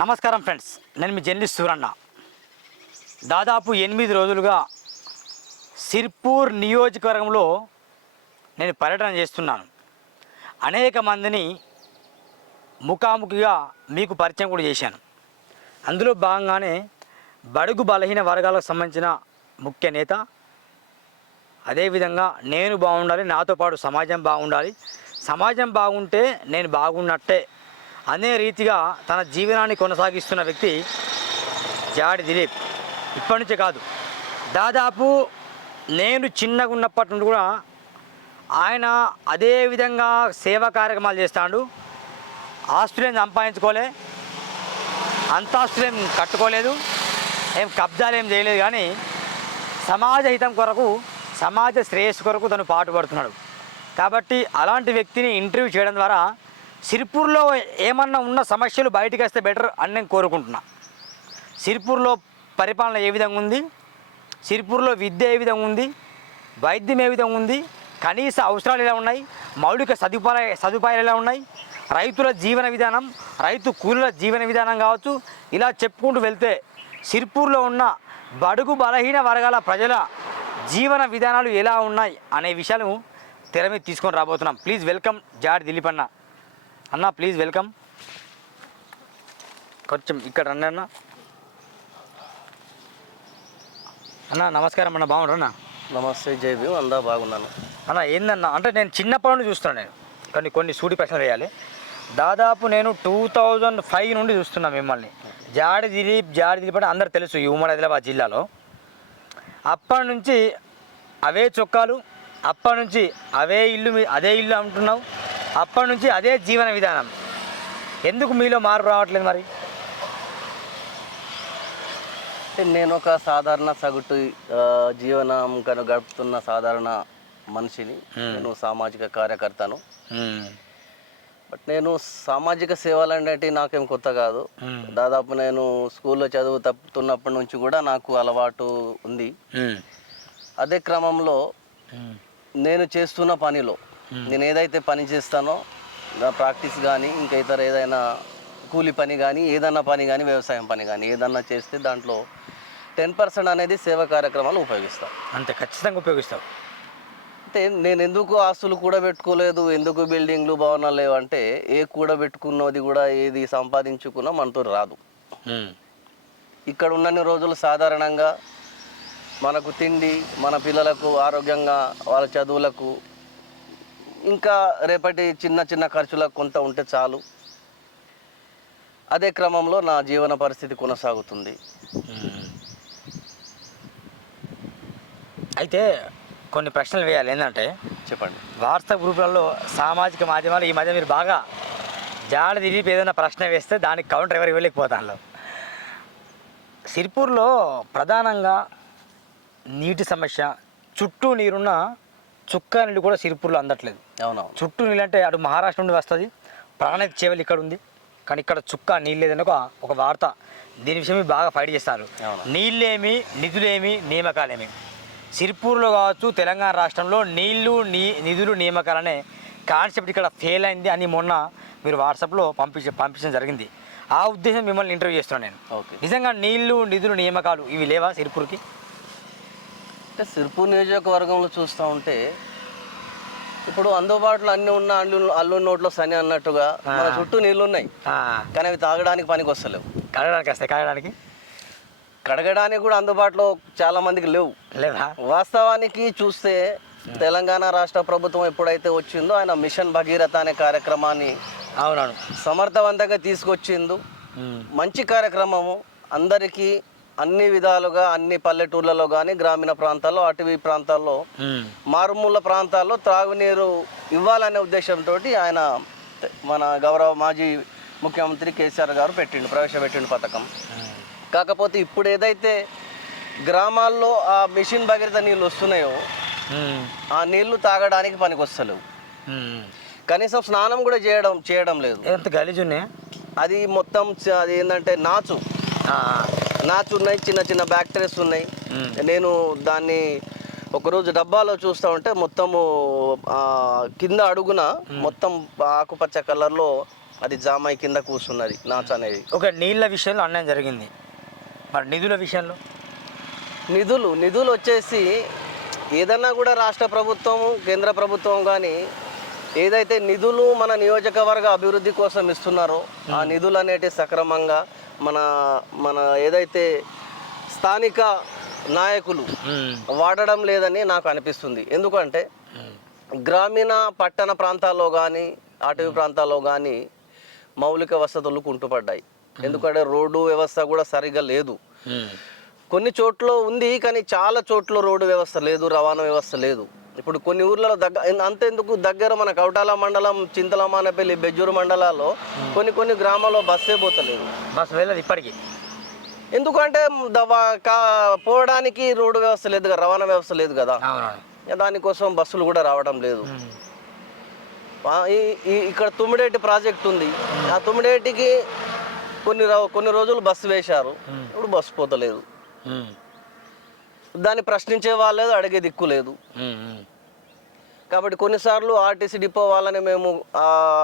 నమస్కారం ఫ్రెండ్స్. నేను మీ జర్నలిస్ట్ సూరన్న దాదాపు ఎనిమిది రోజులుగా సిర్పూర్ నియోజకవర్గంలో నేను పర్యటన చేస్తున్నాను. అనేక మందిని ముఖాముఖిగా మీకు పరిచయం కూడా చేశాను. అందులో భాగంగానే బడుగు బలహీన వర్గాలకు సంబంధించిన ముఖ్య నేత అదేవిధంగా నేను బాగుండాలి నాతో పాటు సమాజం బాగుండాలి. సమాజం బాగుంటే నేను బాగున్నట్టే అనే రీతిగా తన జీవనాన్ని కొనసాగిస్తున్న వ్యక్తి జాడి దిలీప్. ఇప్పటి నుంచే కాదు. దాదాపు నేను చిన్నగా ఉన్నప్పటి నుండి కూడా ఆయన అదే విధంగా సేవా కార్యక్రమాలు చేస్తాడు. ఆస్తులేం సంపాదించుకోలే. అంతాస్తులేం కట్టుకోలేదు. ఏం కబ్జాలు ఏం చేయలేదు కానీ సమాజ హితం కొరకు సమాజ శ్రేయస్సు కొరకు తను పాటుపడుతున్నాడు. కాబట్టి అలాంటి వ్యక్తిని ఇంటర్వ్యూ చేయడం ద్వారా సిరిపూర్లో ఏమన్నా ఉన్న సమస్యలు బయటకు వస్తే బెటర్ అని నేను కోరుకుంటున్నా. సిరిపూర్లో పరిపాలన ఏ విధంగా ఉంది? సిరిపూర్లో విద్య ఏ విధంగా ఉంది? వైద్యం ఏ విధంగా ఉంది? కనీస అవసరాలు ఎలా ఉన్నాయి? మౌలిక సదుపాయ సదుపాయాలు ఎలా ఉన్నాయి? రైతుల జీవన విధానం రైతు కూలీల జీవన విధానం కావచ్చు ఇలా చెప్పుకుంటూ వెళ్తే సిరిపూర్లో ఉన్న బడుగు బలహీన వర్గాల ప్రజల జీవన విధానాలు ఎలా ఉన్నాయి అనే విషయాలు తెర మీద తీసుకొని రాబోతున్నాం. ప్లీజ్ వెల్కమ్ జాడ్ దిలీపన్న. అన్న అన్న ప్లీజ్ వెల్కమ్ కొంచెం ఇక్కడ రండి అన్న. అన్న నమస్కారం అన్న బాగుండ్రన్నా నమస్తే జైబీ అందా బాగున్నాను. అన్న ఏందన్న అంటే నేను చిన్నప్పటి నుండి చూస్తున్నాను నేను. కొన్ని కొన్ని సూటి ప్రశ్నలు వేయాలి. దాదాపు నేను టూ థౌజండ్ ఫైవ్ నుండి చూస్తున్నా మిమ్మల్ని. జాడి దిలీప్ జాడి దిలీప్ అంటే అందరు తెలుసు ఈ ఉమ్మడి ఆదిలాబాద్ జిల్లాలో. అప్పటి నుంచి అవే చొక్కాలు అప్పటి నుంచి అవే ఇల్లు అదే ఇల్లు అంటున్నావు. అప్పటి నుంచి అదే జీవన విధానం. ఎందుకు మీలో మార్పు రావట్లేదు మరి? అంటే నేను ఒక సాధారణ సగటు జీవనం కను గడుపుతున్న సాధారణ మనిషిని. నేను సామాజిక కార్యకర్తను. బట్ నేను సామాజిక సేవలు అనేటివి నాకేం కొత్త కాదు. దాదాపు నేను స్కూల్లో చదువు తప్పుతున్నప్పటి నుంచి కూడా నాకు అలవాటు ఉంది. అదే క్రమంలో నేను చేస్తున్న పనిలో నేను ఏదైతే పని చేస్తానో నా ప్రాక్టీస్ కానీ ఇంకా ఇతర ఏదైనా కూలి పని కానీ ఏదన్నా పని కానీ వ్యవసాయం పని కానీ ఏదన్నా చేస్తే దాంట్లో టెన్ పర్సెంట్ అనేది సేవా కార్యక్రమాలు ఉపయోగిస్తాను అంతే ఖచ్చితంగా ఉపయోగిస్తావు. అంటే నేను ఎందుకు ఆస్తులు కూడా పెట్టుకోలేదు ఎందుకు బిల్డింగ్లు భవనాలు లేవు అంటే ఏ కూడా పెట్టుకున్నది కూడా ఏది సంపాదించుకున్నా మనతో రాదు. ఇక్కడ ఉన్నన్ని రోజులు సాధారణంగా మనకు తిండి మన పిల్లలకు ఆరోగ్యంగా వాళ్ళ చదువులకు ఇంకా రేపటి చిన్న చిన్న ఖర్చులకు కొంత ఉంటే చాలు. అదే క్రమంలో నా జీవన పరిస్థితి కొనసాగుతుంది. అయితే కొన్ని ప్రశ్నలు వేయాలి. ఏంటంటే చెప్పండి. వాట్సాప్ గ్రూపులలో సామాజిక మాధ్యమాలు ఈ మధ్య మీరు బాగా జాడ దిలీప్ ఏదైనా ప్రశ్న వేస్తే దానికి కౌంటర్ ఎవరు ఇవ్వలేకపోతాను సిరిపూర్లో ప్రధానంగా నీటి సమస్య చుట్టూ నీరున్న చుక్క నీళ్ళు కూడా సిరిపూర్లో అందట్లేదు. అవునవును. చుట్టూ నీళ్ళు అంటే అటు మహారాష్ట్ర నుండి వస్తుంది. ప్రాణానికి చేవలు ఇక్కడ ఉంది. కానీ ఇక్కడ చుక్క నీళ్ళు లేదని ఒక ఒక వార్త. దీని విషయం మీద బాగా ఫైట్ చేస్తారు. అవును. నీళ్ళేమి నిధులేమి నియామకాలేమి? సిరిపూర్లో కావచ్చు తెలంగాణ రాష్ట్రంలో నీళ్ళు నీ నిధులు నియామకాలనే కాన్సెప్ట్ ఇక్కడ ఫెయిల్ అయింది అని మొన్న మీరు వాట్సాప్లో పంపించ పంపించడం జరిగింది. ఆ ఉద్దేశం మిమ్మల్ని ఇంటర్వ్యూ చేస్తున్నాను నేను. ఓకే. నిజంగా నీళ్ళు నిధులు నియామకాలు ఇవి లేవా సిరిపూర్కి? అంటే సిర్పూర్ నియోజకవర్గంలో చూస్తూ ఉంటే ఇప్పుడు అందుబాటులో అన్ని ఉన్న అల్లు అల్లు నోట్లో సని అన్నట్టుగా మన చుట్టూ నీళ్ళు ఉన్నాయి కానీ అవి తాగడానికి పనికి వస్తలేవు. కడగడానికి వస్తాయి కడగడానికి? కడగడానికి కూడా అందుబాటులో చాలా మందికి లేవు. లేవా వాస్తవానికి చూస్తే తెలంగాణ రాష్ట్ర ప్రభుత్వం ఎప్పుడైతే వచ్చిందో ఆయన మిషన్ భగీరథ అనే కార్యక్రమాన్ని అవునవును. సమర్థవంతంగా తీసుకొచ్చిండు. ఉమ్, మంచి కార్యక్రమము. అందరికీ అన్ని విధాలుగా అన్ని పల్లెటూర్లలో కానీ గ్రామీణ ప్రాంతాల్లో అటవీ ప్రాంతాల్లో మారుమూల ప్రాంతాల్లో త్రాగునీరు ఇవ్వాలనే ఉద్దేశంతో ఆయన మన గౌరవ మాజీ ముఖ్యమంత్రి కేసీఆర్ గారు పెట్టిండు ప్రవేశపెట్టిండు పథకం. కాకపోతే ఇప్పుడు ఏదైతే గ్రామాల్లో ఆ మిషన్ భగీరథ నీళ్ళు వస్తున్నాయో ఆ నీళ్ళు తాగడానికి పనికొస్తలేవు. కనీసం స్నానం కూడా చేయడం చేయడం లేదు. ఎంత అది మొత్తం అది ఏంటంటే నాచు. నాచు ఉన్నాయి చిన్న చిన్న బ్యాక్టీరియాస్ ఉన్నాయి. నేను దాన్ని ఒకరోజు డబ్బాలో చూస్తూ ఉంటే మొత్తము కింద అడుగున మొత్తం ఆకుపచ్చ కలర్లో అది జామాయి కింద కూర్చున్నది నాచ్ అనేది. ఒక నీళ్ళ విషయంలో అన్యాయం జరిగింది. మరి నిధుల విషయంలో? నిధులు నిధులు వచ్చేసి ఏదన్నా కూడా రాష్ట్ర ప్రభుత్వం కేంద్ర ప్రభుత్వం కానీ ఏదైతే నిధులు మన నియోజకవర్గ అభివృద్ధి కోసం ఇస్తున్నారో ఆ నిధులు అనేటి సక్రమంగా మన మన ఏదైతే స్థానిక నాయకులు వాడడం లేదని నాకు అనిపిస్తుంది. ఎందుకంటే గ్రామీణ పట్టణ ప్రాంతాల్లో కానీ అటవీ ప్రాంతాల్లో కానీ మౌలిక వసతులు కుంటుపడ్డాయి. ఎందుకంటే రోడ్డు వ్యవస్థ కూడా సరిగా లేదు. కొన్ని చోట్ల ఉంది కానీ చాలా చోట్ల రోడ్డు వ్యవస్థ లేదు రవాణా వ్యవస్థ లేదు. ఇప్పుడు కొన్ని ఊర్లలో దగ్గర అంతెందుకు దగ్గర మన కౌటాల మండలం చింతలమానపల్లి బెజ్జూరు మండలాల్లో కొన్ని కొన్ని గ్రామాల్లో బస్సే పోతలేదు. బస్ వెళ్ళదు ఇప్పటికీ. ఎందుకంటే పోవడానికి రోడ్డు వ్యవస్థ లేదు కదా రవాణా వ్యవస్థ లేదు కదా. దానికోసం బస్సులు కూడా రావడం లేదు. ఇక్కడ తుమ్మిడేటి ప్రాజెక్ట్ ఉంది. ఆ తుమ్మిడేటికి కొన్ని కొన్ని రోజులు బస్సు వేశారు. ఇప్పుడు బస్సు పోతలేదు. దాన్ని ప్రశ్నించే వాళ్ళు అడిగే దిక్కు లేదు. కాబట్టి కొన్నిసార్లు ఆర్టీసీ డిపో వాళ్ళని మేము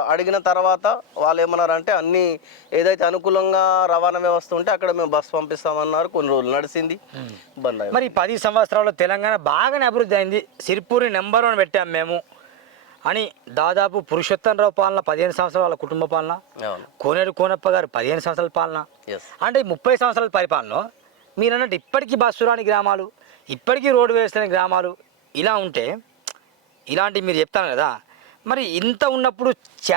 అడిగిన తర్వాత వాళ్ళు ఏమన్నారంటే అన్ని ఏదైతే అనుకూలంగా రవాణా వ్యవస్థ ఉంటే అక్కడ మేము బస్సు పంపిస్తామన్నారు. కొన్ని రోజులు నడిచింది బంద్ మరి పది సంవత్సరాల్లో తెలంగాణ బాగానే అభివృద్ధి అయింది. సిరిపూరి నెంబర్ వన్ పెట్టాం మేము. అని దాదాపు పురుషోత్తమరావు పాలన పదిహేను సంవత్సరాల వాళ్ళ కుటుంబ పాలన. కోనేరు కోనప్ప గారు పదిహేను సంవత్సరాల పాలన. అంటే ముప్పై సంవత్సరాల పరిపాలన. మీరు అన్నట్టు ఇప్పటికీ బస్సు రాని గ్రామాలు. ఇప్పటికీ రోడ్డు వేస్తున్న గ్రామాలు ఇలా ఉంటే ఇలాంటివి మీరు చెప్తాను కదా. మరి ఇంత ఉన్నప్పుడు చా-